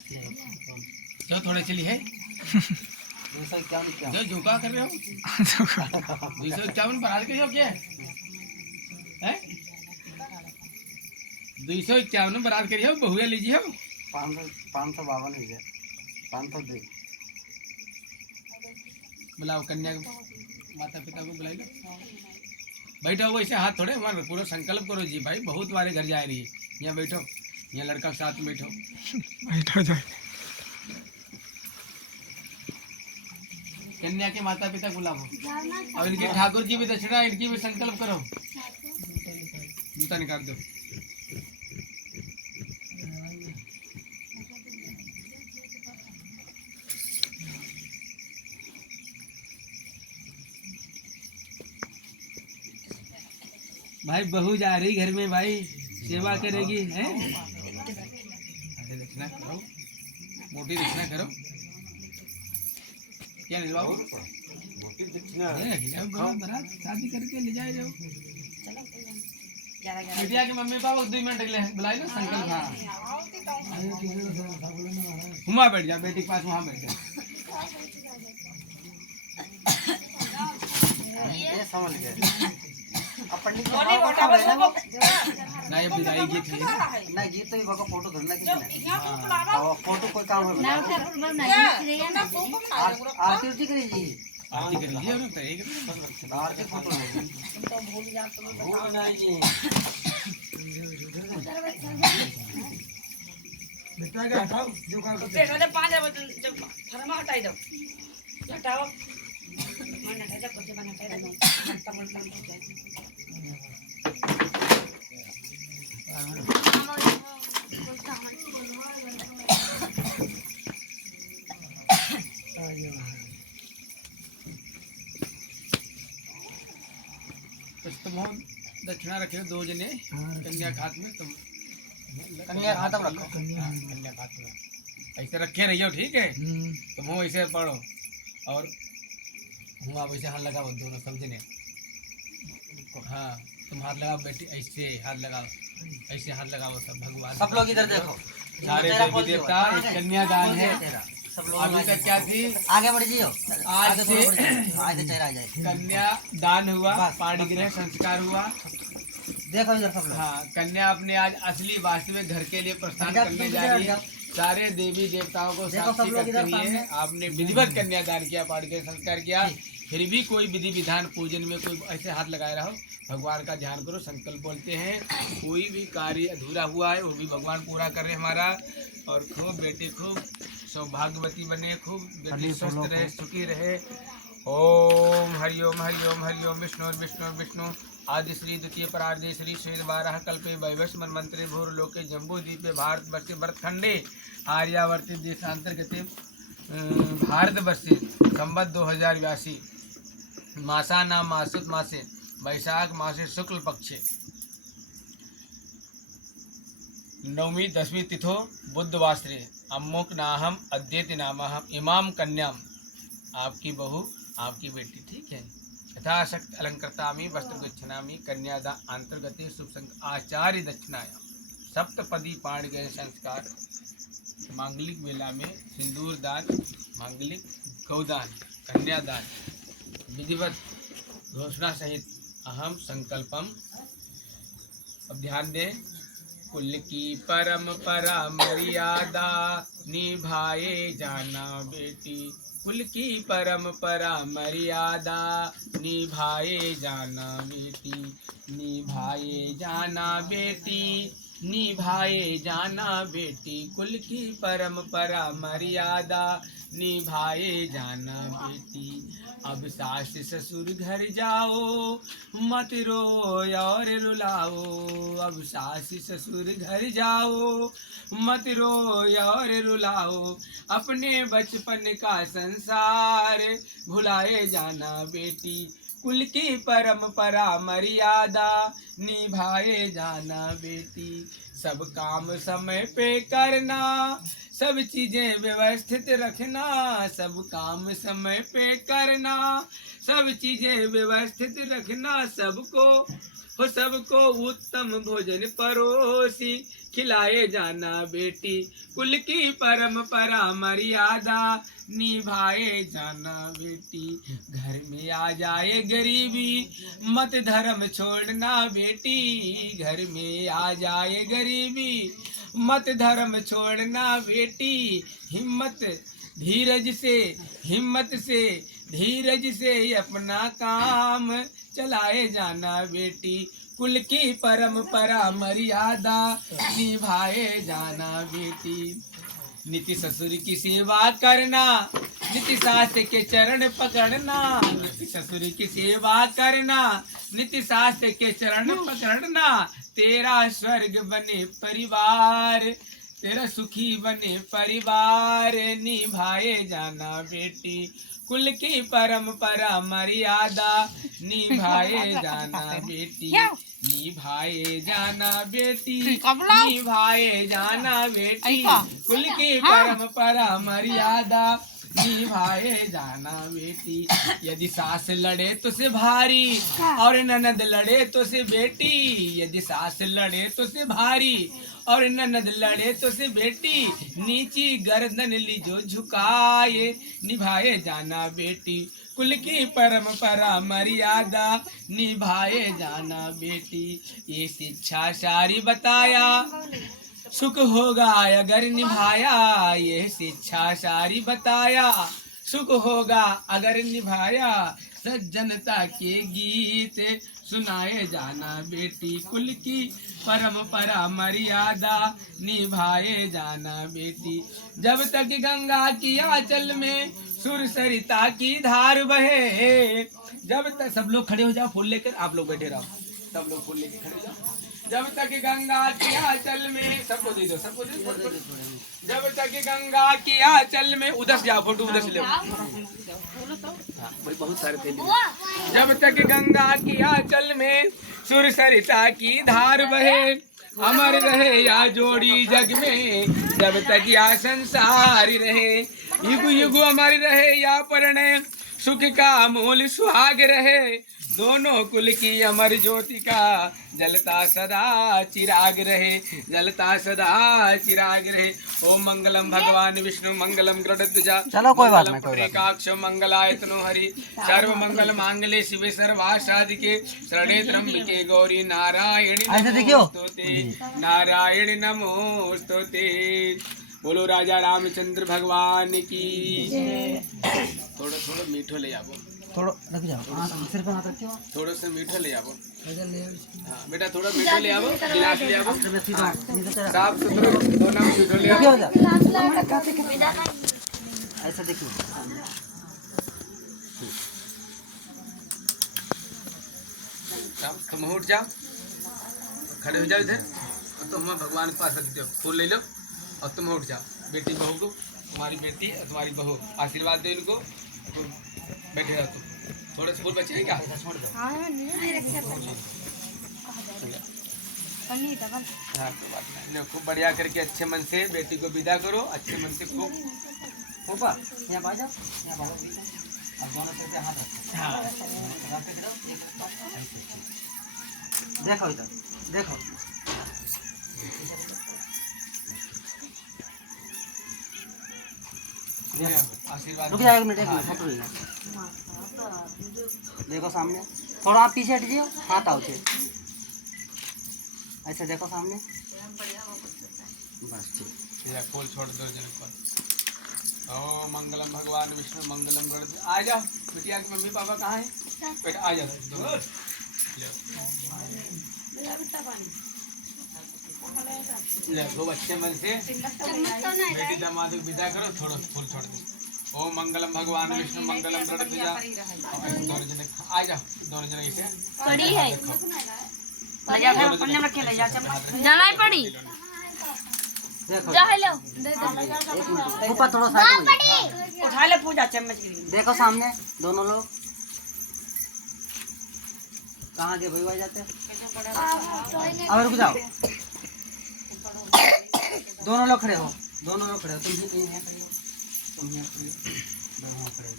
जो थोड़े चली है 251 जो झुका कर रहे हो 251 बना के हो क्या है 251 बरात करी हो बहुआ लीजिए हो 552 हो गया 502 बुलाओ कन्या माता पिता को बुलाई लो बैठो वैसे हाथ थोड़े हमारे पूरा संकल्प करो जी भाई बहुत बारे घर जा रही है यहाँ बैठो यहाँ लड़का के साथ में बैठो बैठो जाए कन्या के माता पिता बुलाओ और इनके ठाकुर जी भी दक्षिणा इनकी भी संकल्प करो जूता निकाल दो भाई बहू जा रही घर में भाई सेवा करेगी है दक्षिणा करो मोटी दक्षिणा करो क्या नहीं बाबू बारात शादी करके ले जाए जाओ बिटिया के मम्मी पापा 2 मिनट के लिए बुलाई लो संकल्प हाँ वहाँ बैठ जा बेटी के पास वहाँ बैठ जा ये समझ गए अपन ना ये विदाई गीत है ना गीत तो ही बका फोटो धरना किसी ने और फोटो कोई काम है आरती उरती करी जी आरती कर लीजिए और तो एक आरती फोटो है तो भूल जा तो भूल ना जी बेटा का हटाओ जो काम करते पेट में 5 जब फरमा हटाई दो हटाओ मन हटा जा कुछ बना हटाई दो कमल काम हो जाए तुम दक्षिणा रखे 2 जने कन्या खात में तुम कन्या खाता में रखो कन्या खात में ऐसे रखे रहियो ठीक है तुम हो ऐसे पढ़ो और हूँ आप ऐसे हाथ लगाओ दोनों सब जने हाँ तुम हाथ लगाओ बेटी ऐसे हाथ लगाओ ऐसे हाथ लगाओ सब भगवान सब लोग इधर देखो सारे देवी देवता एक कन्यादान है सब लोग अभी तक क्या थी आगे बढ़ जियो आज से आगे चेहरा आ जाए कन्यादान हुआ पाणिग्रह संस्कार हुआ देखो इधर सब लोग हाँ कन्या अपने आज असली वास्तविक घर के लिए प्रस्थान करने जा रही है सारे देवी देवताओं को साक्षी करते हुए आपने विधिवत कन्यादान किया पाणिग्रह संस्कार किया फिर भी कोई विधि विधान पूजन में कोई ऐसे हाथ लगाए रहो भगवान का ध्यान करो संकल्प बोलते हैं कोई भी कार्य अधूरा हुआ है वो भी भगवान पूरा कर रहे हमारा और खूब बेटी खूब सौभाग्यवती बने खूब बेटी स्वस्थ रहे सुखी रहे ओम हरिओम हरिओम हरिओम विष्णु विष्णु विष्णु आदि श्री द्वितीय परार्धे श्री श्वेत 12 कल्पे वैवश मंत्रे भूर लोके जम्बू द्वीपे भारत वर्षे भरतखंडे आर्यावर्ती देशांतर्गते भारतवर्षे संवत 2082 मासा नाम मासुत मासे वैशाख मासे शुक्ल पक्षे 9वीं 10वीं तिथो बुधवासरे अम्मुक नाहम अद्यति नामहम इमाम कन्याम आपकी बहू आपकी बेटी ठीक है यथाशक्त अलंकृतामी वस्त्र गच्छनामी कन्यादा अंतर्गते शुभ संग आचार्य दक्षिणायाम सप्तपदी पाणिग्रह संस्कार मांगलिक मेला में सिंदूर दान मांगलिक गौदान कन्यादान विधिवत घोषणा सहित अहम संकल्पम अब ध्यान दें कुल की परंपरा मर्यादा निभाए जाना बेटी कुल की परंपरा मर्यादा निभाए जाना बेटी निभाए जाना बेटी निभाए जाना बेटी कुल की परंपरा मर्यादा निभाए जाना बेटी अब सास ससुर घर जाओ मत रो और रुलाओ अब सास ससुर घर जाओ मत रो और रुलाओ अपने बचपन का संसार भुलाए जाना बेटी कुल की परंपरा मर्यादा निभाए जाना बेटी सब काम समय पे करना सब चीजें व्यवस्थित रखना सब काम समय पे करना सब चीजें व्यवस्थित रखना सबको उत्तम भोजन परोसी खिलाए जाना बेटी, कुल की परंपरा मर्यादा निभाए जाना बेटी। घर में आ जाए गरीबी मत धर्म छोड़ना बेटी, घर में आ जाए गरीबी मत धर्म छोड़ना बेटी। हिम्मत से धीरज से अपना काम चलाए जाना बेटी, कुल की परंपरा मर्यादा निभाए जाना बेटी। नीति ससुर की सेवा करना, नीति सास के चरण पकड़ना, नीति ससुर की सेवा करना, नीति सास के चरण पकड़ना। तेरा स्वर्ग बने परिवार, तेरा सुखी बने परिवार निभाए जाना बेटी, कुल की परंपरा मर्यादा निभाए जाना बेटी, निभाए जाना बेटी, निभाए जाना बेटी, कुल की परंपरा मर्यादा निभाए जाना बेटी। यदि सास लड़े तो से भारी और ननद लड़े तो से बेटी, यदि सास लड़े तो से भारी और ननद लड़े तो से बेटी, नीची गर्दन लीजो झुकाए निभाए जाना बेटी, कुल की परंपरा मर्यादा निभाए जाना बेटी। ये शिक्षा सारी बताया सुख होगा अगर निभाया, ये शिक्षा सारी बताया सुख होगा अगर निभाया। सज्जनता के गीत सुनाए जाना बेटी, कुल की परंपरा मर्यादा निभाए जाना बेटी। जब तक गंगा की आंचल में सुर सरिता की धार बहे, जब तक सब लोग खड़े हो जाओ, फूल लेकर आप लोग बैठे रहो, सब लोग फूल लेकर खड़े हो जाओ। जब तक गंगा की आंचल में, सबको दे दो, सबको दे दो। जब तक गंगा की आंचल में, उधर से जाओ, फोटो उधर से ले, बहुत सारे थे। जब तक गंगा की आंचल में सुर सरिता की धार बहे, अमर रहे या जोड़ी जग में, जब तक या संसार रहे। युग युग अमर रहे या परिणय, सुख का मूल सुहाग रहे। दोनों कुल की अमर ज्योति का जलता सदा चिराग रहे, जलता सदा चिराग रहे। ओम मंगलम भगवान विष्णु मंगलम गरुड़ध्वजा, चलो कोई बात नहीं, पुंडरीकाक्ष मंगलायतनो हरि, सर्व मंगल मांगल्ये शिवे सर्वासाधिके, शरणे त्र्यंबके गौरी नारायणी नमोस्तुते, नारायण नमोस्तुते। बोलो राजा रामचंद्र भगवान की। थोड़ा थोड़ा मीठो ले आओ, थोड़ा रख जाओ, सिर पे हाथ रखो, थोड़ा सा मीठा ले आओ। हाँ बेटा, थोड़ा मीठा ले आओ, गिलास ले आओ, साफ सुथरा दोनों मीठो ले आओ। ऐसा देखिए, तुम उठ जाओ, खड़े हो जाओ इधर, और तुम भगवान के पास रख दो, फूल ले लो और तुम उठ जाओ। बेटी बहू को, तुम्हारी बेटी और तुम्हारी बहू, आशीर्वाद दो इनको, बैठे रहो। तुम थोड़ा सा फूल बचे क्या? हाँ खूब बढ़िया करके अच्छे मन से बेटी को विदा करो, अच्छे मन से खूब। ऊपर यहाँ आ जाओ, यहाँ बाबा अब दोनों सिर पे हाथ रखो। हाँ देखो इधर देखो, आशीर्वाद। रुक जाओ एक मिनट, फोटो लेना। देखो सामने, थोड़ा आप पीछे हट जाओ, हाथ आओ थे, ऐसे देखो सामने, बस ठीक। फूल छोड़ दो जन पर। ओम मंगलम भगवान विष्णु मंगलम गरुड़। आ जाओ बिटिया के मम्मी पापा कहाँ है? बेटा आ जाओ, खूब अच्छे मन से बेटी दामाद को विदा करो। थोड़ा फूल छोड़ दो। ओम मंगलम भगवान विष्णु मंगलम गरुड़। दोनों जने आ जाओ, दोनों जने इसे पड़ी है, जाना पड़ी। ऊपर थोड़ा साइड उठा ले पूजा चम्मच के लिए। देखो सामने दोनों लोग कहाँ के भाई जाते हैं। अब रुक जाओ, दोनों लोग खड़े हो, दोनों लोग खड़े हो, तुम यहाँ खड़े हो, तुम यहाँ खड़े हो, दोनों खड़े हो।